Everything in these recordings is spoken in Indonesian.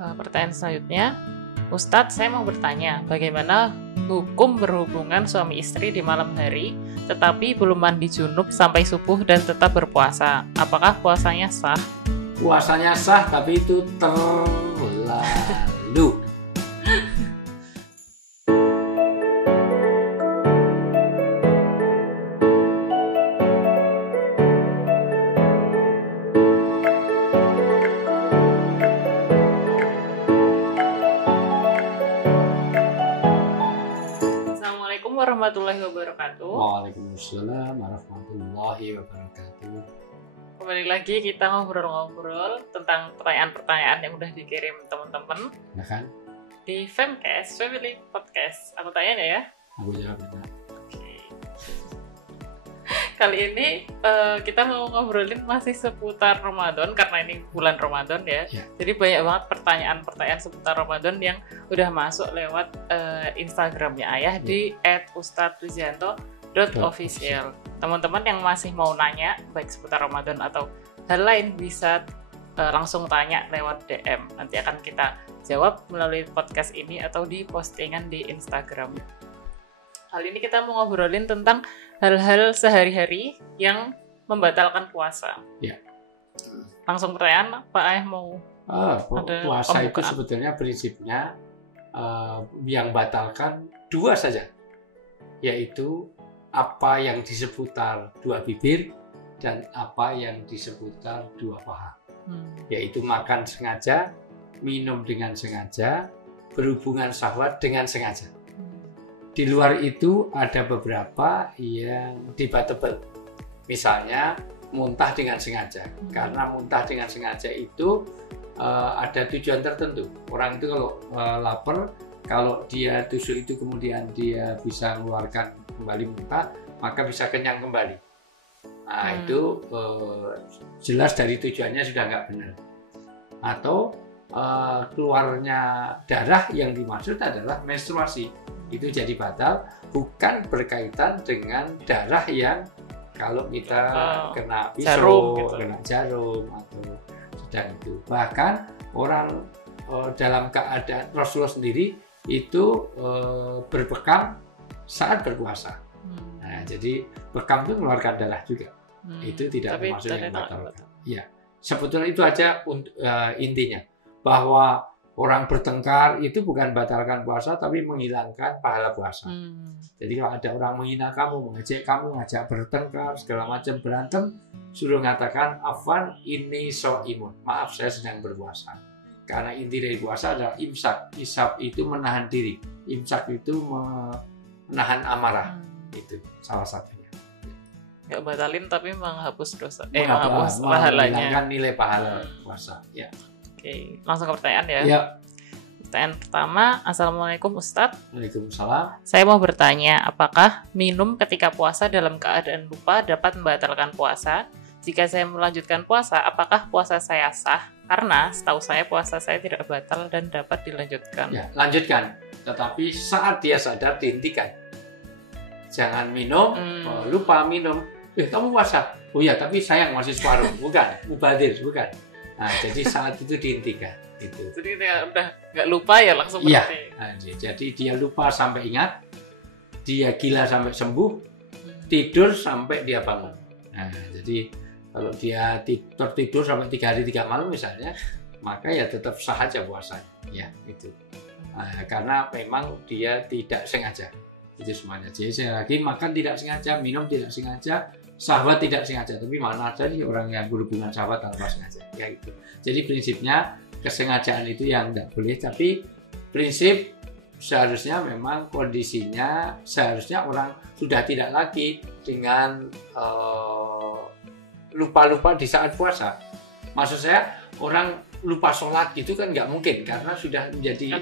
Pertanyaan selanjutnya, Ustadz, saya mau bertanya, bagaimana hukum berhubungan suami istri di malam hari, tetapi belum mandi junub sampai subuh dan tetap berpuasa? Apakah puasanya sah? Puasanya sah, tapi itu terlalu. Warahmatullahi wabarakatuh. Waalaikumsalam warahmatullahi wabarakatuh. Kembali lagi kita ngobrol-ngobrol tentang pertanyaan-pertanyaan yang udah dikirim teman-teman. Ya kan? Di Femcast, Family Podcast. Aku tanya ya? Aku jawab ya. Kali ini kita mau ngobrolin masih seputar Ramadan karena ini bulan Ramadan ya. Jadi banyak banget pertanyaan-pertanyaan seputar Ramadan yang udah masuk lewat Instagramnya Ayah di @ustadzwizianto.official. Teman-teman yang masih mau nanya baik seputar Ramadan atau hal lain bisa langsung tanya lewat DM. Nanti akan kita jawab melalui podcast ini atau di postingan di Instagram. Kali ini kita mau ngobrolin tentang hal-hal sehari-hari yang membatalkan puasa. Ya. Langsung pertanyaan, Pak Ayah mau puasa pembukaan. Itu sebetulnya prinsipnya yang batalkan dua saja, yaitu apa yang di seputar dua bibir dan apa yang di seputar dua paha. Yaitu makan sengaja, minum dengan sengaja, berhubungan syahwat dengan sengaja. Di luar itu ada beberapa yang debatable. Misalnya muntah dengan sengaja. Karena muntah dengan sengaja itu ada tujuan tertentu. Orang itu kalau lapar, kalau dia tusuk itu kemudian dia bisa mengeluarkan kembali muntah, maka bisa kenyang kembali. Nah itu jelas dari tujuannya sudah nggak benar. Atau keluarnya darah yang dimaksud adalah menstruasi. Itu jadi batal, bukan berkaitan dengan darah yang kalau kita kena pisau, gitu. kena jarum atau sedang itu. Bahkan orang dalam keadaan Rasulullah sendiri itu berbekam saat berpuasa. Nah, jadi bekam itu mengeluarkan darah juga. Itu tidak termasuk yang batal. Ya, sebetulnya itu aja intinya, bahwa orang bertengkar itu bukan batalkan puasa, tapi menghilangkan pahala puasa. Jadi kalau ada orang menghina kamu, mengejek kamu, ngajak bertengkar, segala macam berantem, suruh mengatakan, afwan ini so'imun. Maaf, saya sedang berpuasa. Karena inti dari puasa adalah imsak. Isap itu menahan diri. Imsak itu menahan amarah. Itu salah satunya. Nggak batalin, tapi menghapus dosa. Menghapus pahalanya. Menghilangkan nilai pahala puasa. Ya. Oke, langsung ke pertanyaan ya. Ya. Pertanyaan pertama, Assalamualaikum Ustadz. Waalaikumsalam. Saya mau bertanya, apakah minum ketika puasa dalam keadaan lupa dapat membatalkan puasa? Jika saya melanjutkan puasa, apakah puasa saya sah? Karena setahu saya puasa saya tidak batal dan dapat dilanjutkan. Ya, lanjutkan. Tetapi saat dia sadar dihentikan. Jangan minum, lupa minum. Kamu puasa? Oh ya, tapi sayang masih separuh. Bukan, mubadir, bukan. Nah, jadi saat itu dihentikan. Itu. Jadi dia udah nggak lupa ya langsung berhenti. Nah, jadi dia lupa sampai ingat, dia gila sampai sembuh, tidur sampai dia bangun. Nah, jadi kalau dia tertidur sampai 3 hari 3 malam misalnya, maka ya tetap sah aja puasanya. Ya, itu. Nah, karena memang dia tidak sengaja. Itu semuanya. Jadi saya lagi makan tidak sengaja, minum tidak sengaja, sahabat tidak sengaja, tapi mana ada nih orang yang berhubungan sahabat tanpa sengaja, ya itu. Jadi prinsipnya kesengajaan itu yang tidak boleh, tapi prinsip seharusnya memang kondisinya seharusnya orang sudah tidak lagi dengan lupa-lupa di saat puasa. Maksud saya orang lupa sholat itu kan nggak mungkin karena sudah menjadi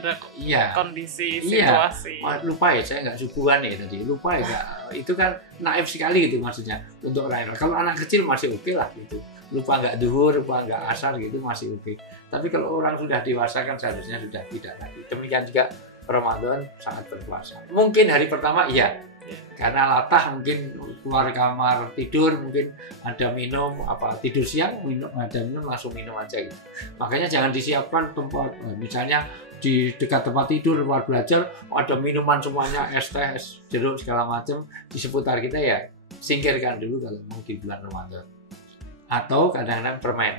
kondisi situasi. Lupa ya saya nggak subuhan ya tadi, lupa ya itu kan naif sekali gitu maksudnya untuk orang. Kalau anak kecil masih oke lah gitu, lupa nggak duhur, lupa nggak asar gitu masih oke. Tapi kalau orang sudah dewasa kan seharusnya sudah tidak lagi. Demikian juga Ramadan sangat berpuasa. Mungkin hari pertama iya, karena latah mungkin keluar kamar tidur, mungkin ada minum tidur siang ada minum langsung minum aja gitu. Makanya jangan disiapkan tempat, misalnya di dekat tempat tidur tempat belajar ada minuman semuanya, es teh, es jeruk segala macam di seputar kita, ya singkirkan dulu kalau mau di bulan Ramadan. Atau kadang-kadang permen.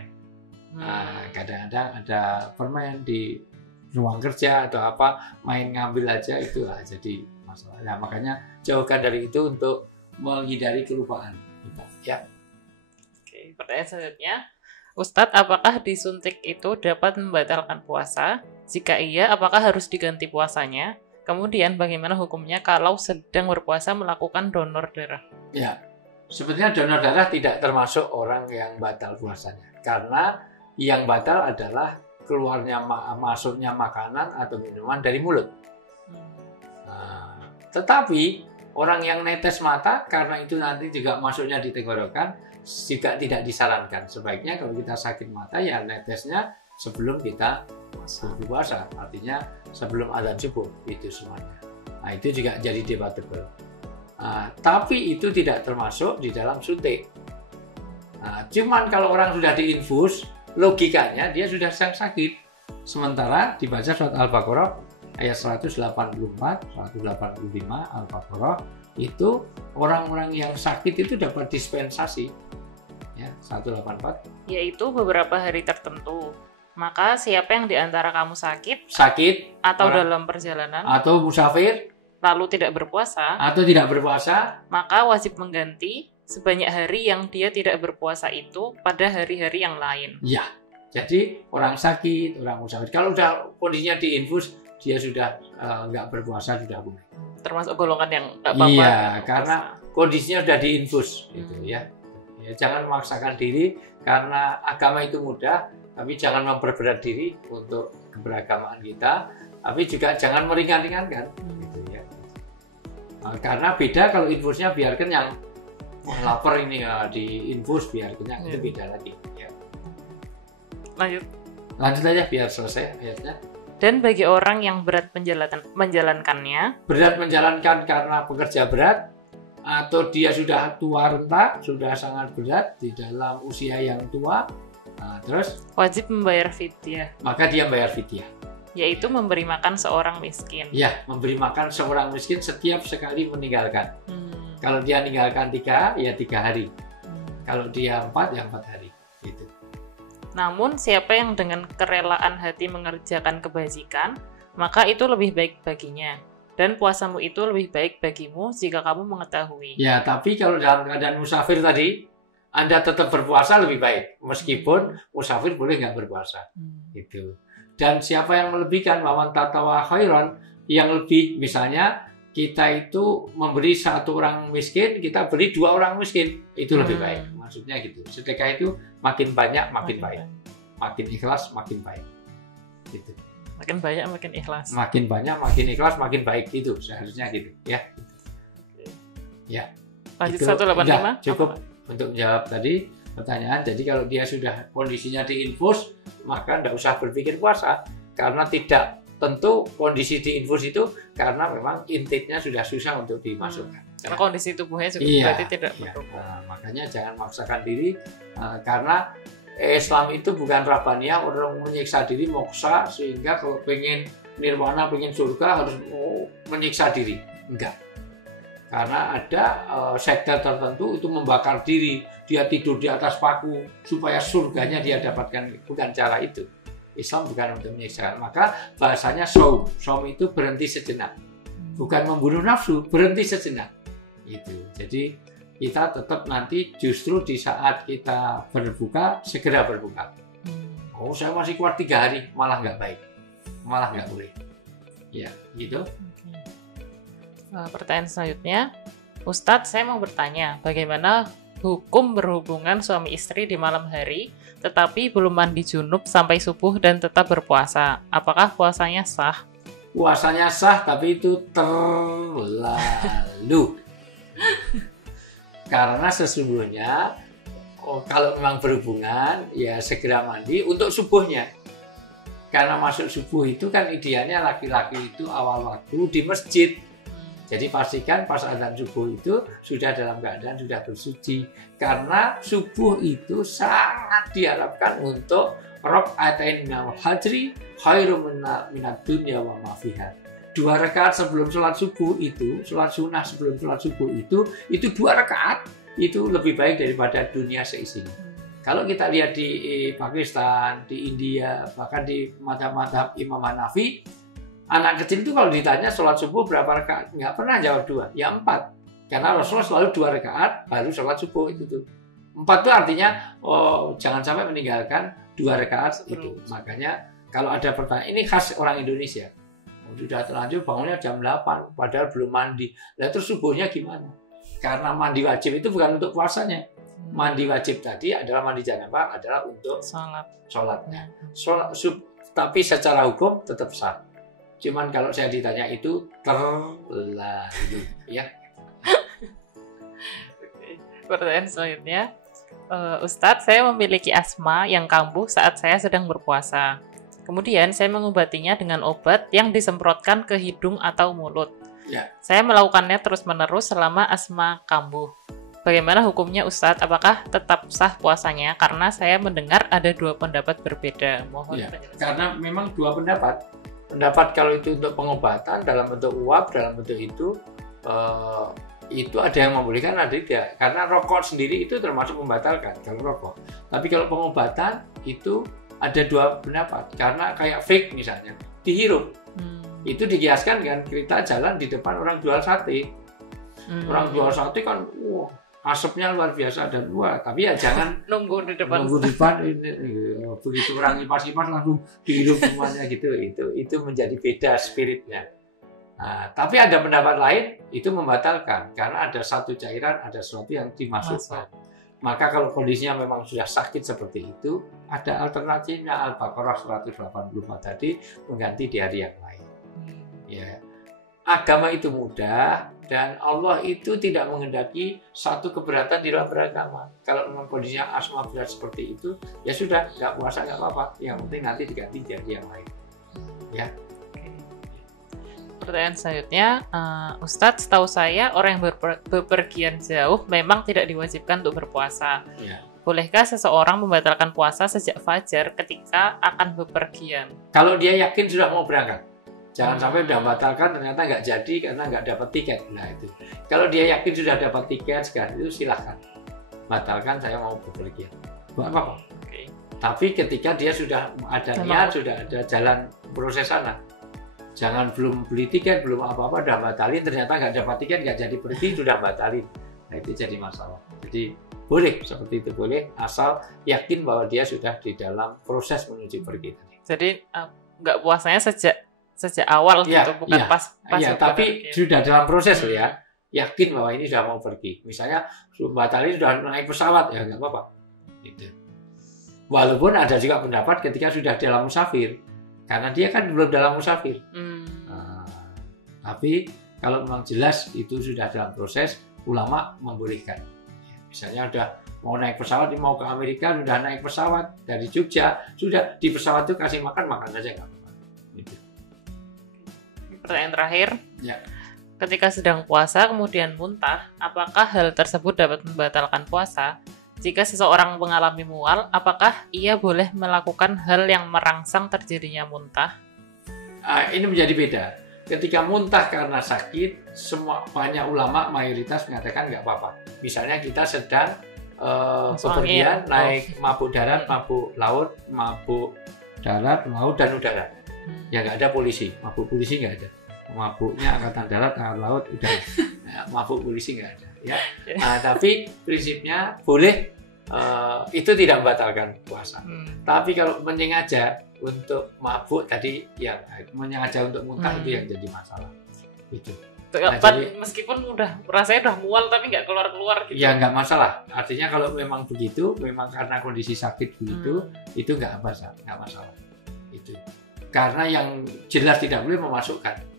Kadang-kadang ada permen di ruang kerja atau main ngambil aja, itu jadi masalah. Nah, makanya jauhkan dari itu untuk menghindari kelupaan kita, ya. Oke, pertanyaan selanjutnya, Ustadz, apakah disuntik itu dapat membatalkan puasa? Jika iya, apakah harus diganti puasanya? Kemudian bagaimana hukumnya kalau sedang berpuasa melakukan donor darah? Ya, sebenarnya donor darah tidak termasuk orang yang batal puasanya, karena yang batal adalah masuknya makanan atau minuman dari mulut. Nah, tetapi orang yang netes mata, karena itu nanti juga masuknya di tenggorokan, juga tidak disarankan. Sebaiknya kalau kita sakit mata ya netesnya sebelum kita berpuasa, artinya sebelum adzan subuh, itu semuanya. Nah, itu juga jadi debatable. Tapi itu tidak termasuk di dalam suntik. Cuman kalau orang sudah diinfus, logikanya dia sudah sedang sakit. Sementara dibaca surat Al-Baqarah ayat 184, 185 Al-Baqarah, itu orang-orang yang sakit itu dapat dispensasi. Ya, 184. Yaitu beberapa hari tertentu. Maka siapa yang diantara kamu sakit atau dalam perjalanan atau musafir lalu tidak berpuasa, maka wajib mengganti sebanyak hari yang dia tidak berpuasa itu pada hari-hari yang lain. Ya, jadi orang sakit, orang musafir, kalau udah kondisinya diinfus, dia sudah nggak berpuasa, sudah boleh. Termasuk golongan yang nggak apa-apa. Iya, karena kondisinya sudah diinfus, gitu ya. Jangan memaksakan diri, karena agama itu mudah, tapi jangan memperberat diri untuk keberagamaan kita, tapi juga jangan meringan-ringankan, gitu ya. Karena beda kalau infusnya biar kenyang. Lapar ini ya diinfus biar kenyang, itu beda lagi. Ya. Lanjut aja biar selesai ayatnya. Dan bagi orang yang berat menjalankannya. Berat menjalankan karena pekerja berat, atau dia sudah tua renta, sudah sangat berat di dalam usia yang tua, terus wajib membayar fidyah. Maka dia bayar fidyah. Yaitu memberi makan seorang miskin. Ya, memberi makan seorang miskin setiap sekali meninggalkan. Kalau dia meninggalkan 3, ya 3 hari. Kalau dia 4, ya 4 hari. Gitu. Namun siapa yang dengan kerelaan hati mengerjakan kebajikan, maka itu lebih baik baginya. Dan puasamu itu lebih baik bagimu jika kamu mengetahui. Ya, tapi kalau dalam keadaan musafir tadi, Anda tetap berpuasa lebih baik. Meskipun musafir boleh nggak berpuasa. Gitu. Dan siapa yang melebihkan, waman tatawa khairan, yang lebih, misalnya kita itu memberi 1 orang miskin, kita beri 2 orang miskin, itu lebih baik. Maksudnya gitu. Sedekah itu makin banyak makin baik, makin ikhlas makin baik. Gitu. Makin banyak makin ikhlas. Makin banyak makin ikhlas makin baik, itu seharusnya gitu ya. Ya. Lanjut 185. Cukup untuk menjawab tadi pertanyaan. Jadi kalau dia sudah kondisinya diinfus, maka tidak usah berpikir puasa, karena tidak tentu kondisi diinfus itu karena memang intake-nya sudah susah untuk dimasukkan. Karena kondisi tubuhnya juga berarti tidak mendukung. Makanya jangan memaksakan diri, karena Islam itu bukan Rabbaniyah, orang menyiksa diri, moksa, sehingga kalau pengen nirwana, pengen surga harus menyiksa diri. Enggak. Karena ada sekte tertentu itu membakar diri, dia tidur di atas paku supaya surganya dia dapatkan. Bukan cara itu. Islam bukan untuk menyiksa. Maka bahasanya saum. Saum itu berhenti sejenak. Bukan membunuh nafsu, berhenti sejenak. Gitu. Jadi kita tetap nanti justru di saat kita berbuka, segera berbuka. Oh, saya masih kuat 3 hari, malah nggak baik. Malah nggak boleh. Ya, gitu. Pertanyaan selanjutnya, Ustadz, saya mau bertanya, bagaimana hukum berhubungan suami istri di malam hari, tetapi belum mandi junub sampai subuh dan tetap berpuasa? Apakah puasanya sah? Puasanya sah, tapi itu terlalu. Karena sesungguhnya, kalau memang berhubungan, ya segera mandi untuk subuhnya. karena masuk subuh itu kan idealnya laki-laki itu awal waktu di masjid. Jadi pastikan pas adzan subuh itu sudah dalam keadaan sudah bersuci. Karena subuh itu sangat diharapkan untuk rakaatain minal fajri khairum minad dunya wa ma fiha. 2 rakaat sebelum sholat subuh itu, sholat sunnah sebelum sholat subuh itu 2 rakaat itu lebih baik daripada dunia seisinya. Kalau kita lihat di Pakistan, di India, bahkan di madhab-madhab Imam Hanafi, anak kecil itu kalau ditanya sholat subuh berapa rakaat, nggak pernah jawab 2, ya 4. Karena Rasulullah selalu 2 rakaat baru sholat subuh itu tuh. 4 itu artinya jangan sampai meninggalkan 2 rakaat itu. Makanya kalau ada pertanyaan, ini khas orang Indonesia. Sudah terlanjur bangunnya jam 8, padahal belum mandi. Lah terus subuhnya gimana? Karena mandi wajib itu bukan untuk puasanya. Mandi wajib tadi adalah mandi janabah adalah untuk sholatnya. Tapi secara hukum tetap sah. Cuman kalau saya ditanya itu terlalu, ya. Pertanyaan selanjutnya, Ustadz, saya memiliki asma yang kambuh saat saya sedang berpuasa. Kemudian saya mengobatinya dengan obat yang disemprotkan ke hidung atau mulut. Ya. Saya melakukannya terus-menerus selama asma kambuh. Bagaimana hukumnya Ustadz? Apakah tetap sah puasanya? Karena saya mendengar ada 2 pendapat berbeda. Mohon penjelasan. Karena memang 2 pendapat. Pendapat kalau itu untuk pengobatan dalam bentuk uap, dalam bentuk itu ada yang membolehkan, ada tidak. Karena rokok sendiri itu termasuk membatalkan kalau rokok. Tapi kalau pengobatan itu ada 2 pendapat. Karena kayak vape misalnya, dihirup. Itu dikiaskan kan kita jalan di depan orang jual sate. Orang jual sate kan, asapnya luar biasa dan tapi ya jangan nunggu di depan ini, begitu orang kipas-kipas langsung dihirup semuanya gitu. Itu menjadi beda spiritnya. Nah, tapi ada pendapat lain itu membatalkan karena ada satu cairan, ada sesuatu yang dimasukkan. Maka kalau kondisinya memang sudah sakit seperti itu, ada alternatifnya Al-Baqarah 184 tadi mengganti di hari yang lain. Ya. Agama itu mudah dan Allah itu tidak menghendaki satu keberatan di dalam beragama. Kalau memang kondisinya asma berat seperti itu, ya sudah, nggak puasa nggak apa-apa. Yang penting nanti diganti di hari yang lain. Ya. Pertanyaan selanjutnya, Ustadz, setahu saya orang yang bepergian jauh memang tidak diwajibkan untuk berpuasa. Ya. Bolehkah seseorang membatalkan puasa sejak fajar ketika akan bepergian? Kalau dia yakin sudah mau berangkat. Jangan sampai udah batalkan ternyata nggak jadi karena nggak dapat tiket. Nah itu. Kalau dia yakin sudah dapat tiket sekarang itu silahkan batalkan, saya mau bepergian. Buat apa? Okay. Tapi ketika dia sudah ada niat, sudah ada jalan proses sana. Jangan belum beli tiket, belum apa-apa, udah batalin ternyata nggak dapat tiket, nggak jadi pergi, sudah batalin. Nah itu jadi masalah. Jadi boleh seperti itu, boleh asal yakin bahwa dia sudah di dalam proses menuju pergi. Jadi nggak puasanya sejak awal gitu, bukan pas tapi sudah dalam proses loh ya, yakin bahwa ini sudah mau pergi. Misalnya batalin sudah naik pesawat ya nggak apa-apa. Gitu. Walaupun ada juga pendapat ketika sudah dalam musafir, karena dia kan belum dalam musafir. Nah, tapi kalau memang jelas itu sudah dalam proses, ulama membolehkan. Misalnya sudah mau naik pesawat, mau ke Amerika, sudah naik pesawat dari Jogja, sudah di pesawat itu kasih makan saja nggak apa-apa. Gitu. Pertanyaan terakhir, ya. Ketika sedang puasa kemudian muntah, apakah hal tersebut dapat membatalkan puasa? Jika seseorang mengalami mual, apakah ia boleh melakukan hal yang merangsang terjadinya muntah? Ini menjadi beda. Ketika muntah karena sakit, banyak ulama mayoritas mengatakan nggak apa-apa. Misalnya kita sedang bepergian, naik mabuk darat, mabuk laut, mabuk darat, laut dan udara. Ya nggak ada polisi, mabuk polisi nggak ada. Mabuknya angkatan darat, angkatan laut, udara. Mabuk polisi nggak ada. Ya. Nah, tapi prinsipnya boleh, itu tidak membatalkan puasa. Tapi kalau menyengaja untuk mabuk tadi, yang menyengaja untuk muntah itu yang jadi masalah. Itu. Nah, jadi, meskipun rasanya udah mual tapi nggak keluar gitu. Ya nggak masalah. Artinya kalau memang begitu, memang karena kondisi sakit begitu, itu nggak masalah. Itu. Karena yang jelas tidak boleh memasukkan.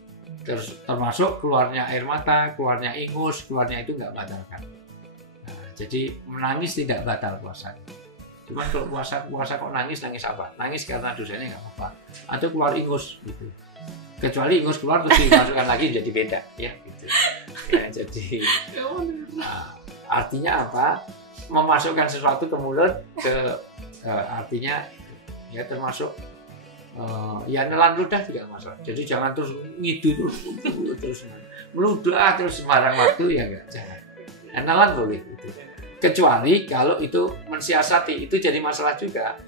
Termasuk keluarnya air mata, keluarnya ingus, keluarnya itu nggak batalkan. Nah, jadi menangis tidak batal puasanya. Cuman kalau puasa kok nangis apa? Nangis karena dosanya nggak apa-apa. Atau keluar ingus gitu. Kecuali ingus keluar terus dimasukkan lagi jadi beda, ya gitu. Ya, jadi artinya apa? Memasukkan sesuatu ke mulut artinya ya termasuk ya nelan ludah juga masalah. Jadi jangan terus ngidu terus meludah terus sembarang waktu, ya enggak, jangan. Nelan boleh gitu. Kecuali kalau itu mensiasati, itu jadi masalah juga.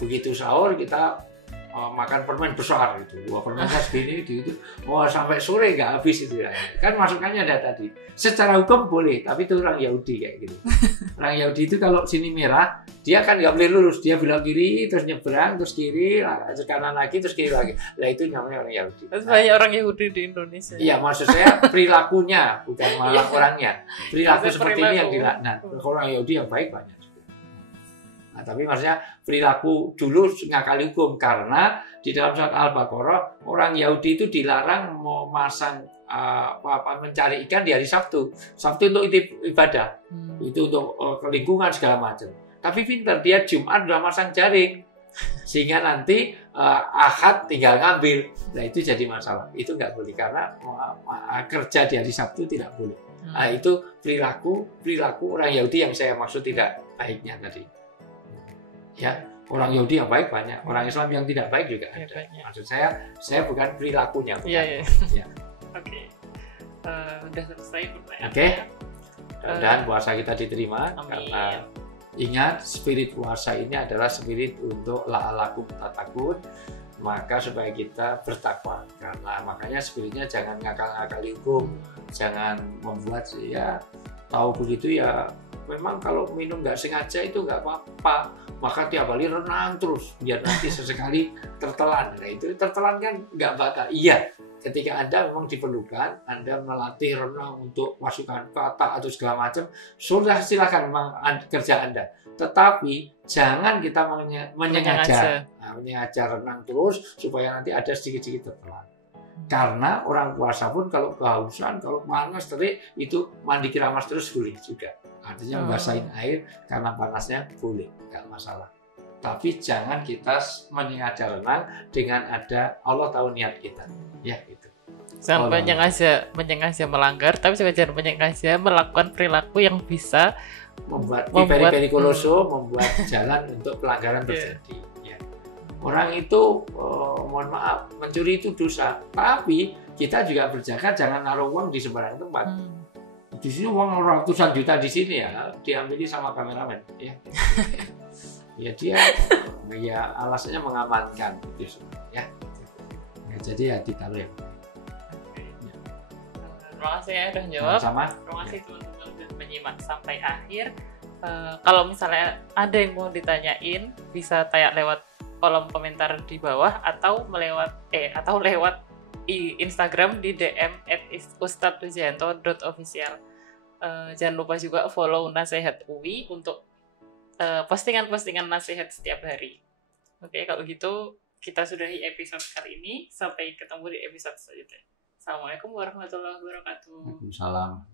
Begitu sahur kita makan permen besar itu, 2 permen segini itu, sampai sore nggak habis itu ya. Kan masukannya ada tadi. Secara hukum boleh, tapi itu orang Yahudi kayak gitu. Orang Yahudi itu kalau sini merah, dia kan nggak boleh lurus, dia belok kiri, terus nyebrang, terus kiri, terus kanan lagi, terus kiri lagi. Nah itu namanya orang Yahudi. Banyak orang Yahudi di Indonesia. Iya, maksud saya perilakunya, bukan malah orangnya. Perilaku seperti ini yang dilaknat. Orang Yahudi yang baik banyak. Nah, tapi maksudnya perilaku dulu ngakali hukum, karena di dalam surat Al-Baqarah orang Yahudi itu dilarang memasang mencari ikan di hari Sabtu. Sabtu untuk ibadah, itu untuk lingkungan segala macam. Tapi pinter dia, Jumat udah masang jaring, sehingga nanti Ahad tinggal ngambil. Nah itu jadi masalah. Itu nggak boleh karena kerja di hari Sabtu tidak boleh. Nah itu perilaku orang Yahudi yang saya maksud tidak baiknya tadi. Ya, orang Yahudi yang baik banyak, orang Islam yang tidak baik juga ada. Maksud saya bukan perilakunya. Iya. Ya. Oke. Udah selesai pertanyaan. Oke. Dan puasa kita diterima. Amin. Karena ingat, spirit puasa ini adalah spirit untuk la'alakum tattaqun, maka supaya kita bertakwa. Karena makanya spiritnya jangan ngakal-ngakali hukum, jangan membuat ya tahu begitu ya. Memang kalau minum nggak sengaja itu nggak apa-apa, maka tiap kali renang terus biar nanti sesekali tertelan. Nah itu tertelan kan nggak bakal. Iya, ketika Anda memang diperlukan, Anda melatih renang untuk masukan kata atau segala macam, sudah silakan memang kerja Anda. Tetapi jangan kita menyengaja renang terus supaya nanti ada sedikit-sedikit tertelan. Karena orang puasa pun kalau kehausan, kalau panas terik, itu mandi keramas terus boleh juga. Artinya membasahin air karena panasnya boleh, nggak masalah. Tapi jangan kita menyengaja renang dengan ada Allah tahu niat kita, ya itu. Jangan menyengaja melanggar, tapi juga jangan menyengaja melakukan perilaku yang bisa membuat membuat jalan untuk pelanggaran terjadi. Ya. Orang itu mohon maaf, mencuri itu dosa, tapi kita juga berjaga jangan naruh uang di sembarang tempat. Di sini uang ratusan juta di sini ya diambil sama kameramen, ya. Ya dia, ya alasannya mengamankan itu, ya. Jadi ya ditaruh ya. Terima kasih ya udah jawab. Sama. Terima kasih teman-teman sudah menyimak sampai akhir. Kalau misalnya ada yang mau ditanyain, bisa tanya lewat kolom komentar di bawah atau lewat Instagram di DM @ustadzwijayanto.official. Jangan lupa juga follow Nasihat UI untuk postingan-postingan nasihat setiap hari. Oke, kalau gitu kita sudahi episode kali ini. Sampai ketemu di episode selanjutnya. Assalamualaikum warahmatullahi wabarakatuh. Waalaikumsalam.